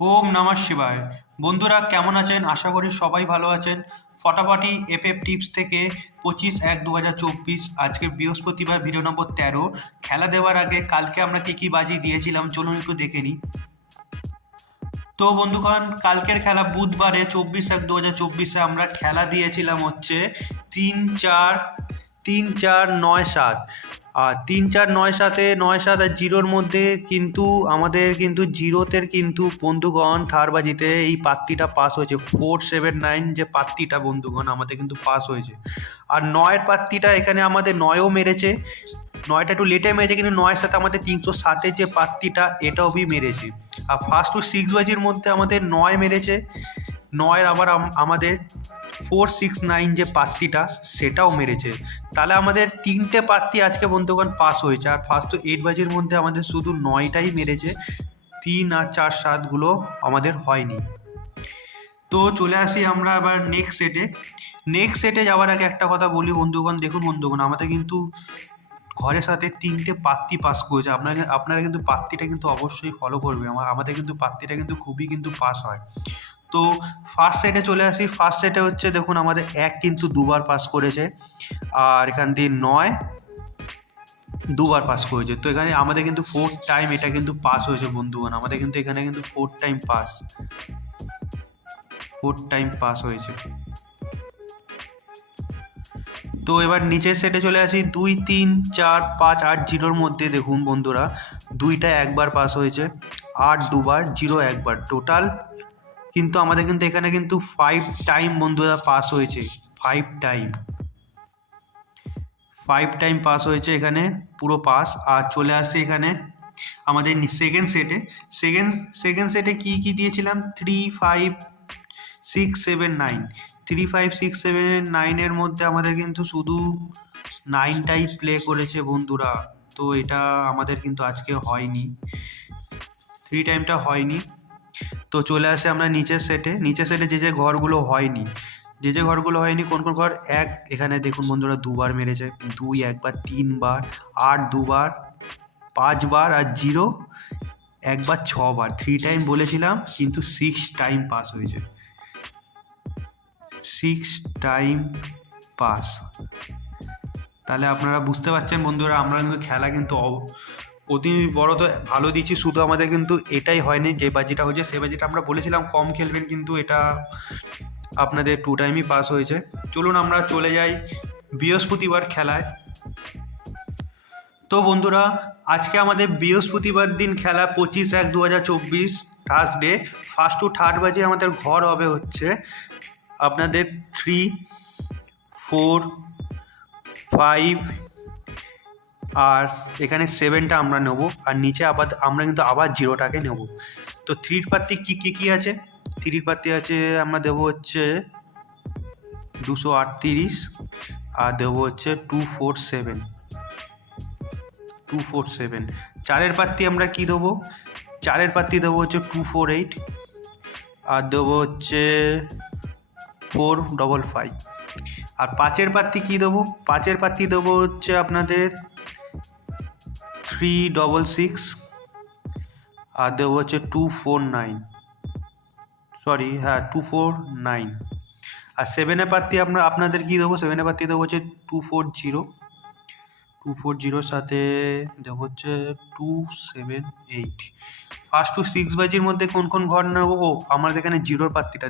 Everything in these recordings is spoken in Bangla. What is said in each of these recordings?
ওম নমঃ শিবায়। বন্ধুরা কেমন আছেন? আশা করি সবাই ভালো আছেন। ফটাফটি এফএফ টিপস থেকে 25/1/2024 আজকে বৃহস্পতিবার ভিডিও নম্বর 13। খেলা দেওয়ার আগে কালকে আমরা কি কি বাজি দিয়েছিলাম চলুন একটু দেখে নিই। তো বন্ধুগণ কালকের খেলা বুধবারে 24/1/2024 আমরা খেলা দিয়েছিলাম হচ্ছে 3-4 3-4 9-7। আর 3-4 9-7 আর জিরোর মধ্যে কিন্তু আমাদের কিন্তু জিরোতে কিন্তু বন্ধুগণ থারবাজিতে এই পাত্তিটা পাস হয়েছে 479 যে পাত্তিটা বন্ধুগণ আমাদের কিন্তু পাস হয়েছে। আর নয়ের পাত্তিটা এখানে আমাদের নয়ও মেরেছে, নয়টা একটু লেটে মেরেছে কিন্তু নয়ের সাথে আমাদের 307-এর যে পাত্তিটা এটাও মেরেছে। আর ফার্স্ট টু সিক্স বাজির মধ্যে আমাদের নয় মেরেছে, নয়ের আবার আমাদের 469 যে পাত্তিটা সেটাও মেরেছে। তাহলে আমাদের তিনটে পাত্তি আজকে বন্ধুগণ পাস হয়েছে। আর ফার্স্ট টু এইট বাজির মধ্যে আমাদের শুধু নয়টাই মেরেছে, 3 আর 4 7গুলো আমাদের হয়নি। তো চলে আসি আমরা আবার নেক্সট সেটে যাওয়ার আগে একটা কথা বলি বন্ধুগণ, দেখুন বন্ধুগণ আমাদের কিন্তু ঘরের সাথে তিনটে পাত্তি পাস করেছে। আপনারা কিন্তু পাত্তিটা কিন্তু অবশ্যই ফলো করবে। আমাদের কিন্তু পাত্তিটা কিন্তু খুবই কিন্তু পাস হয়। তো ফার্স্ট সেটে চলে আসি। ফার্স্ট সেটে হচ্ছে দেখুন আমাদের এক কিন্তু দুবার পাস করেছে, আর এখান দিয়ে 9 দুবার পাস করেছে। তো এখানে আমাদের কিন্তু 4 টাইম এটা কিন্তু পাস হয়েছে বন্ধুগণ। আমাদের কিন্তু এখানে কিন্তু 4 টাইম পাস হয়েছে। তো এবার নিচের সেটে চলে আসি 2-3-4-5-8-0-র মধ্যে দেখুন বন্ধুরা দুইটা একবার পাস হয়েছে, 8 দুবার, 0 একবার, টোটাল কিন্তু আমাদের কিন্তু এখানে কিন্তু 5 টাইম বন্ধুরা পাস হয়েছে। 5 টাইম পাস হয়েছে এখানে, পুরো পাস। আর চলে আসছে এখানে আমাদের সেকেন্ড সেটে কি দিয়েছিলাম 3-5-6-7-9। 3-5-6-7-9-এর মধ্যে আমাদের কিন্তু শুধু 9টাই প্লে করেছে বন্ধুরা। তো এটা আমাদের কিন্তু আজকে হয়নি, 3 টাইমটা হয়নি। তো চলে আসে আমরা নিচের সেটে যে ঘরগুলো হয়নি, কোন ঘর এক, এখানে দেখুন বন্ধুরা দুবার মেরেছে, 2 একবার, 3 বার, 8 দুবার, 5 বার, আর 0 একবার, 6 বার। 3 টাইম বলেছিলাম কিন্তু 6 টাইম পাস হয়েছে, 6 টাইম পাস। তাহলে আপনারা বুঝতে পারছেন বন্ধুরা আমরা কিন্তু খেলা কিন্তু অতি বড় তো ভালো দিচ্ছি, শুধু আমাদের কিন্তু এটাই হয়নি, যে বাজিটা হয়েছে সে বাজিটা আমরা বলেছিলাম কম খেলবেন কিন্তু এটা আপনাদের 2 টাইমই পাস হয়েছে। চলুন আমরা চলে যাই বৃহস্পতিবার খেলায়। তো বন্ধুরা আজকে আমাদের বৃহস্পতিবার দিন খেলা 25/1/2024 থার্সডে। ফার্স্ট টু থার্ড বাজে আমাদের ঘর হবে হচ্ছে আপনাদের 3, 4, 5, আর এখানে 7টা আমরা নেব, আর নিচে আমরা কিন্তু আবার 0টাকে নেব। তো 3 পাত্তি কি আছে, 3 পাত্তি আছে আমরা দেবো হচ্ছে 238, আর দেবো হচ্ছে 247। 4 পাত্তি আমরা কি দেবো, 4 পাত্তি দেবো হচ্ছে 248, আর দেবো হচ্ছে 455। আর 5 পাত্তি কি দেবো, 5 পাত্তি দেবো হচ্ছে আপনাদের 366, আর দেবো হচ্ছে 249। আর 7 পাত্তি আপনাদের কি দেবো, 7 পাত্তি দেবো হচ্ছে 240 সাথে দেবো হচ্ছে 278। ফার্স্ট টু সিক্স বাজির মধ্যে কোন ঘর নেবো, আমাদের এখানে জিরোর পাত্তিটা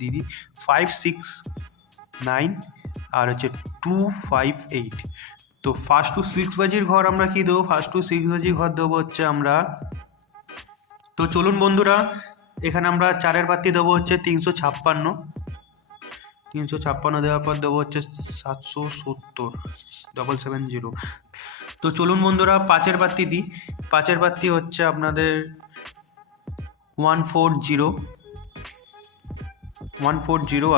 দিই 569 আর হচ্ছে 258। তো ফার্স্ট টু সিক্স বাজির ঘর আমরা কি দেবো, ফার্স্ট টু সিক্স বাজির ঘর দেবো হচ্ছে আমরা, তো চলুন বন্ধুরা এখানে আমরা 4 পাত্তি দেবো হচ্ছে 356, দেওয়ার পর দেবো হচ্ছে 770 তো চলুন বন্ধুরা 5 পাত্তি দিই, 5 পাত্তি হচ্ছে আপনাদের 140,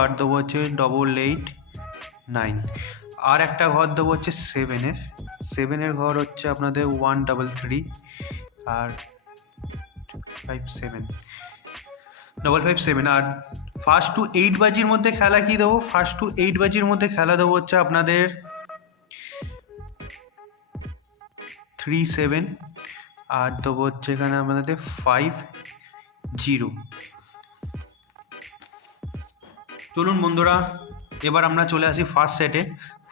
আর দেবো হচ্ছে 889। আর একটা ঘর দেবো হচ্ছে 7-এর ঘর হচ্ছে আপনাদের 133 আর 557। আর ফার্স্ট টু 8 বাজির মধ্যে খেলা কি দেবো, ফার্স্ট টু 8 বাজির মধ্যে খেলা দেবো হচ্ছে আপনাদের 37, আর দেবো হচ্ছে এখানে আপনাদের 0। চলুন বন্ধুরা, এবার আমরা চলে আসি ফার্স্ট সেটে।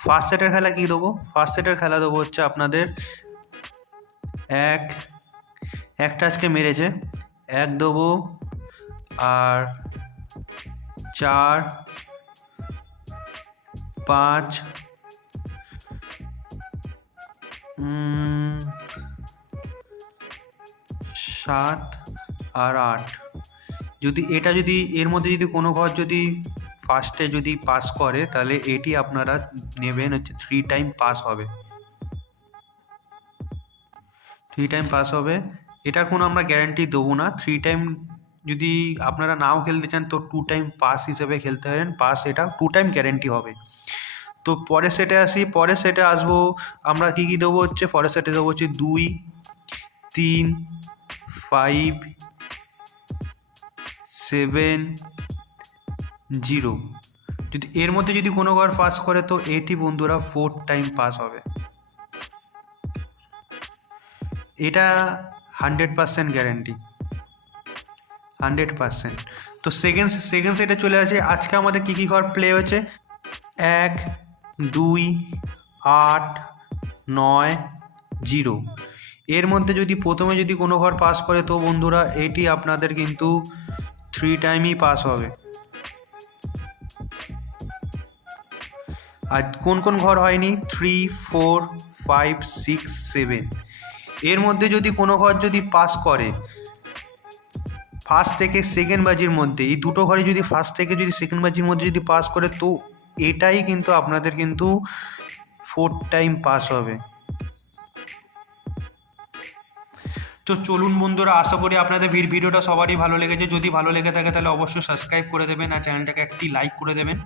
ফার্স্ট সেটের খেলা কী দেবো? ফার্স্ট সেটের খেলা দেবো হচ্ছে আপনাদের একটা আজকে মেরেছে, 1 দেবো, আর 4, 5, 7 আর 8। যদি এর মধ্যে যদি কোনো ঘর যদি ফার্স্টে যদি পাস করে, তাহলে এটি আপনারা নেবেন হচ্ছে 3 টাইম পাস হবে, 3 টাইম পাস হবে। এটার কোনো আমরা গ্যারান্টি দেবো না। 3 টাইম যদি আপনারা নাও খেলতে চান তো 2 টাইম পাস হিসেবে খেলতে পারেন, পাস এটা 2 টাইম গ্যারান্টি হবে। তো পরের সেটে আসি। পরের সেটে আসবো আমরা কী কী দেবো হচ্ছে, পরের সেটে দেবো হচ্ছে 2, 3, 5, 7, 0। যদি এর মধ্যে যদি কোনো ঘর পাস করে তো এটি বন্ধুরা 4 টাইম পাস হবে। এটা 100% গ্যারান্টি, 100%। তো সেকেন্ড সেটে চলে আসে। আজকে আমাদের কী কী ঘর প্লে হয়েছে? 1, 2, 8, 9, 0। এর মধ্যে যদি প্রথমে যদি কোনো ঘর পাস করে তো বন্ধুরা এটি আপনাদের কিন্তু 3 টাইমই পাস হবে। আর কোন কোন ঘর হয়নি? 3, 4, 5, 6, 7। এর মধ্যে যদি কোনো ঘর যদি পাস করে ফার্স্ট থেকে সেকেন্ড বাজির মধ্যে, এই দুটো ঘরে যদি ফার্স্ট থেকে যদি সেকেন্ড বাজির মধ্যে যদি পাস করে তো এটাই কিন্তু আপনাদের কিন্তু 4 টাইম পাস হবে। তো চলুন বন্ধুরা, আশা করি আপনাদের ভিডিওটা সবারই ভালো লেগেছে। যদি ভালো লেগে থাকে তাহলে অবশ্যই সাবস্ক্রাইব করে দেবেন আর চ্যানেলটাকে একটি লাইক করে দেবেন।